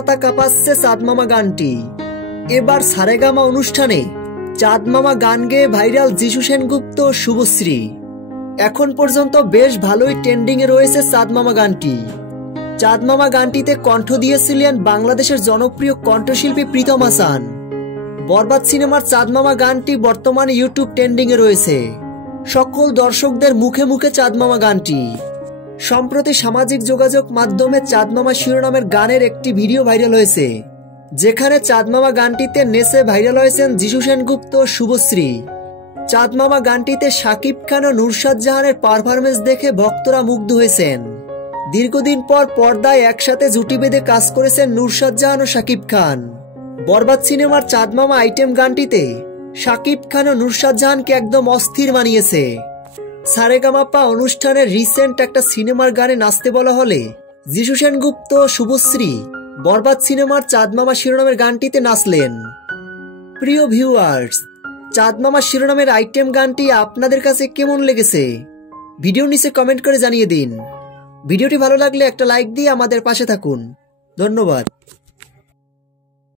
কলকাতা কাঁপাচ্ছে চাঁদ মামা গানটি। এবার সারেগামা অনুষ্ঠানে চাঁদ মামা গান গেয়ে ভাইরাল যিশু সেনগুপ্ত ও শুভশ্রী। এখন পর্যন্ত বেশ ভালোই ট্রেন্ডিং এ রয়েছে চাঁদ মামা গানটি। চাঁদ মামা গানটিতে কণ্ঠ দিয়েছিলেন বাংলাদেশের জনপ্রিয় কণ্ঠশিল্পী প্রীতম হাসান। বরবাদ সিনেমার চাঁদ মামা গানটি বর্তমানে ইউটিউব ট্রেন্ডিং এ রয়েছে। সকল দর্শকদের মুখে মুখে চাঁদ মামা গানটি। সম্প্রতি সামাজিক যোগাযোগ মাধ্যমে চাঁদ মামা শিরোনামের গানের একটি ভিডিও ভাইরাল হয়েছে, যেখানে চাঁদ মামা গানটিতে নেচে ভাইরাল হয়েছেন যিশু সেনগুপ্ত ও শুভশ্রী। চাঁদ মামা গানটিতে শাকিব খান ও নুসরাত জাহানের পারফরমেন্স দেখে ভক্তরা মুগ্ধ হয়েছেন। দীর্ঘদিন পর পর্দায় একসাথে জুটি বেঁধে কাজ করেছেন নুসরাত জাহান ও শাকিব খান। বরবাদ সিনেমার চাঁদ মামা আইটেম গানটিতে শাকিব খান ও নুসরাত জাহানকে একদম অস্থির মানিয়েছে। সারেগামাপা অনুষ্ঠানের রিসেন্ট একটা সিনেমার গানে নাচতে বলা হলে যিশু সেনগুপ্ত ও শুভশ্রী বরবাদ সিনেমার চাঁদ মামা শিরোনামের গানটিতে নাচলেন। প্রিয় ভিউয়ার্স, চাঁদ মামা শিরোনামের আইটেম গানটি আপনাদের কাছে কেমন লেগেছে ভিডিও নিচে কমেন্ট করে জানিয়ে দিন। ভিডিওটি ভালো লাগলে একটা লাইক দিয়ে আমাদের পাশে থাকুন। ধন্যবাদ।